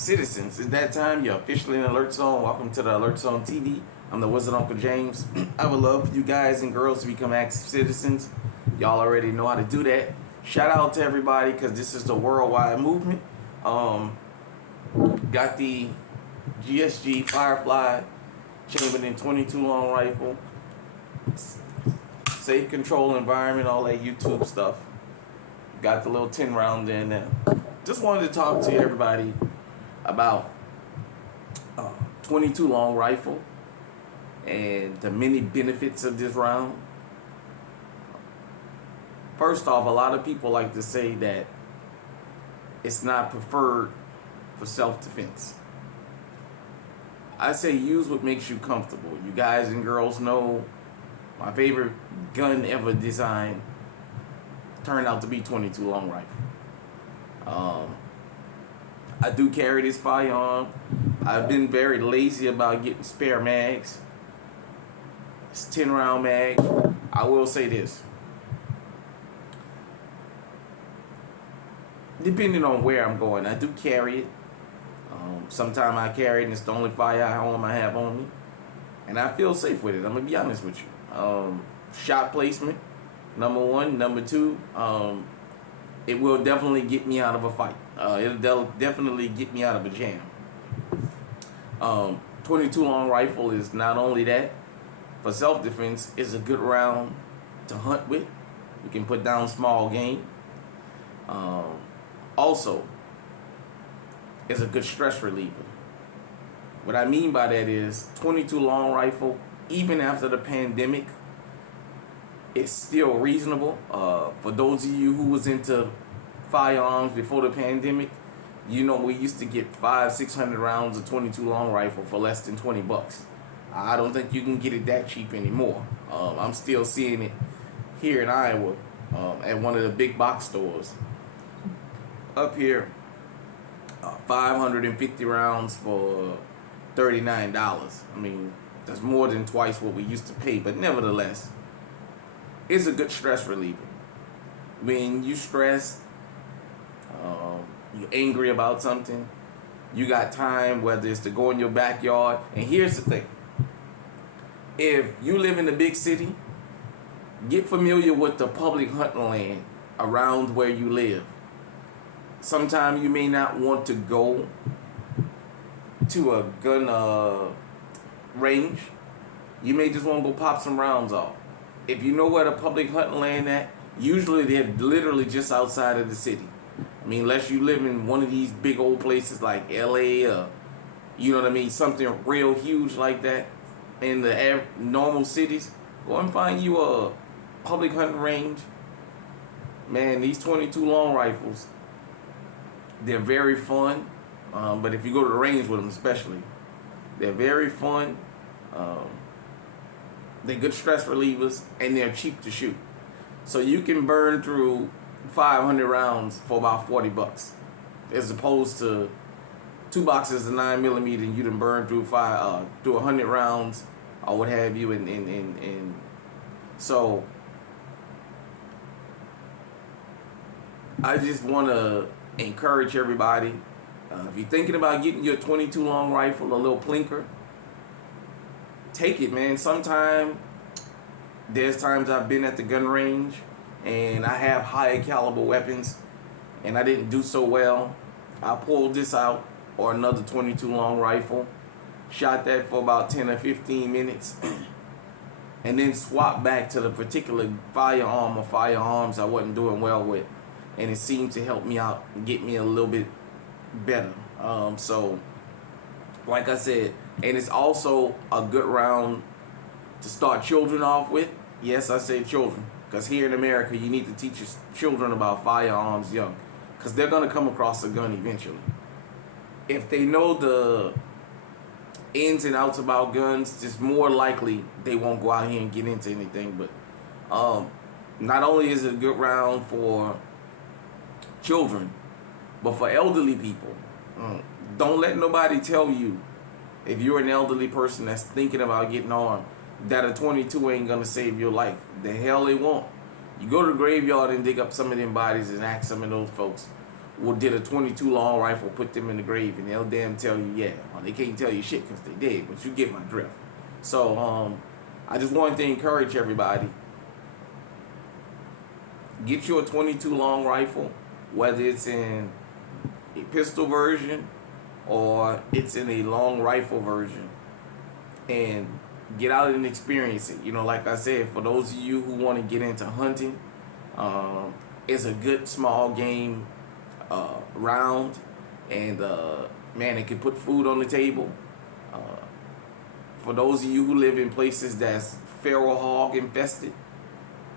Citizens, it's that time. You're officially in Alert Zone. Welcome to the Alert Zone TV. I'm the Wizard Uncle James. I would love for you guys and girls to become active citizens. Y'all already know how to do that. Shout out to everybody because this is the worldwide movement. Got the GSG Firefly Chamberlain 22 long rifle. Safe control environment, all that YouTube stuff. Got the little 10 round in there. Just wanted to talk to everybody about 22 long rifle and the many benefits of this round. First off, a lot of people like to say that it's not preferred for self-defense. I say use what makes you comfortable. You guys and girls know my favorite gun ever designed turned out to be 22 long rifle. I do carry this firearm. I've been very lazy about getting spare mags. It's 10 round mag. I will say this. Depending on where I'm going, I do carry it. Sometimes I carry it and it's the only firearm I have on me. And I feel safe with it. I'm going to be honest with you. Shot placement, number one. Number two, it will definitely get me out of a fight. It'll definitely get me out of a jam. 22 long rifle is not only that, for self-defense, it's a good round to hunt with. You can put down small game. Also, it's a good stress reliever. What I mean by that is 22 long rifle, even after the pandemic, it's still reasonable. For those of you who was into firearms before the pandemic, you know we used to get 500-600 rounds of 22 long rifle for less than $20. I don't think you can get it that cheap anymore. I'm still seeing it here in Iowa at one of the big box stores. Up here, 550 rounds for $39. I mean, that's more than twice what we used to pay, but nevertheless, it's a good stress reliever. When you stress, you're angry about something, you got time, whether it's to go in your backyard. And here's the thing. If you live in a big city, get familiar with the public hunting land around where you live. Sometimes you may not want to go to a gun range. You may just want to go pop some rounds off. If you know where the public hunting land at, usually they're literally just outside of the city. I mean, unless you live in one of these big old places like LA or, you know what I mean, something real huge like that in the normal cities, go and find you a public hunting range. Man, these 22 long rifles, they're very fun. But if you go to the range with them especially, they're very fun. They're good stress relievers, and they're cheap to shoot. So you can burn through 500 rounds for about $40, as opposed to 2 boxes of 9mm, and you can burn through 100 rounds or what have you. And so I just want to encourage everybody. If you're thinking about getting your 22 long rifle, a little plinker, take it, man. There's times I've been at the gun range and I have higher caliber weapons and I didn't do so well. I pulled this out, or another 22 long rifle, shot that for about 10 or 15 minutes and then swapped back to the particular firearm or firearms I wasn't doing well with, and it seemed to help me out and get me a little bit better. So like I said, and it's also a good round to start children off with. Yes, I say children, because here in America you need to teach your children about firearms young, because they're going to come across a gun eventually. If they know the ins and outs about guns, it's more likely they won't go out here and get into anything. But not only is it a good round for children, but for elderly people. Don't let nobody tell you, if you're an elderly person that's thinking about getting armed, that a 22 ain't gonna save your life. The hell it won't. You go to the graveyard and dig up some of them bodies and ask some of those folks, did a 22 long rifle, put them in the grave, and they'll damn tell you, yeah. Well, they can't tell you shit because they dead, but you get my drift. So I just wanted to encourage everybody. Get you a 22 long rifle, whether it's in a pistol version or it's in a long rifle version, and get out and experience it. You know, like I said, for those of you who want to get into hunting, it's a good small game round, and man, it can put food on the table. For those of you who live in places that's feral hog infested,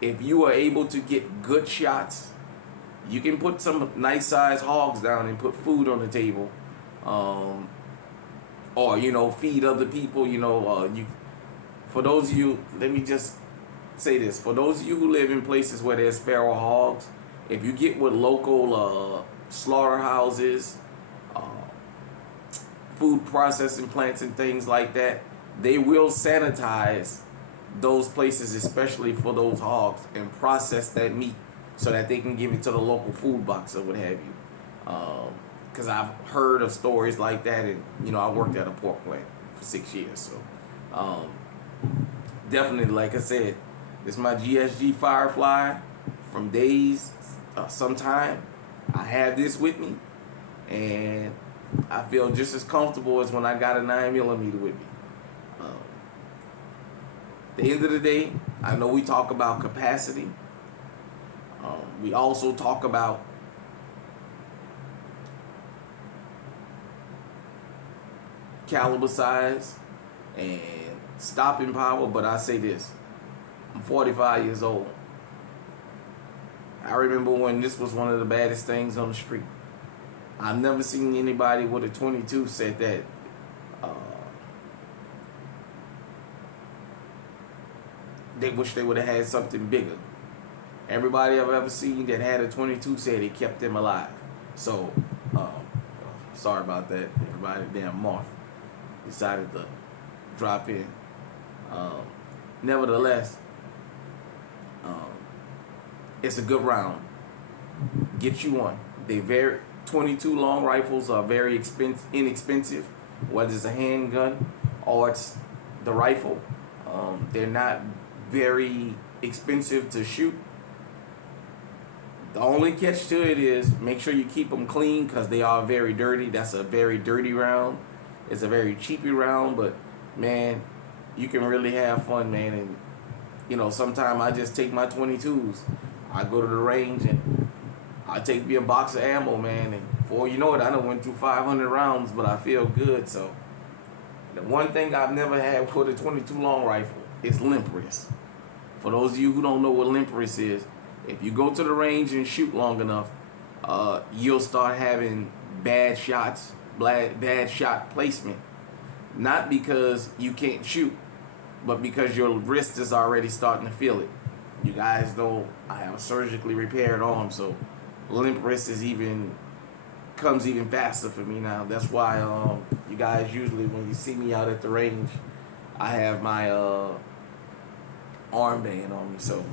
if you are able to get good shots, you can put some nice sized hogs down and put food on the table, or you know, feed other people. You know, for those of you, let me just say this: for those of you who live in places where there's feral hogs, if you get with local slaughterhouses, food processing plants, and things like that, they will sanitize those places, especially for those hogs, and process that meat so that they can give it to the local food box or what have you. Because I've heard of stories like that, and you know, I worked at a pork plant for 6 years, so definitely, like I said, this is my GSG Firefly from Days. Sometime I have this with me, and I feel just as comfortable as when I got a 9mm with me. At the end of the day, I know we talk about capacity. We also talk about caliber size and stopping power, but I say this: I'm 45 years old. I remember when this was one of the baddest things on the street. I've never seen anybody with a 22 said that they wish they would have had something bigger. Everybody I've ever seen that had a 22 said it kept them alive. So, sorry about that. Everybody, damn moth decided to drop in. Nevertheless, it's a good round. Get you one. 22 long rifles are very inexpensive, whether it's a handgun or it's the rifle. They're not very expensive to shoot. The only catch to it is make sure you keep them clean, because they are very dirty. That's a very dirty round. It's a very cheapy round, but man, you can really have fun, man. And you know, sometimes I just take my 22s. I go to the range and I take me a box of ammo, man. And before you know it, I done went through 500 rounds, but I feel good. So the one thing I've never had with a 22 long rifle is limp wrist. For those of you who don't know what limp wrist is, if you go to the range and shoot long enough, you'll start having bad shots, bad shot placement. Not because you can't shoot, but because your wrist is already starting to feel it. You guys know I have a surgically repaired arm, so limp wrist comes even faster for me now. That's why you guys usually, when you see me out at the range, I have my armband on me. So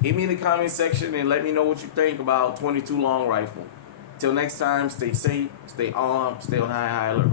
hit me in the comment section and let me know what you think about 22 long rifle. Till next time, stay safe, stay armed, stay on high alert.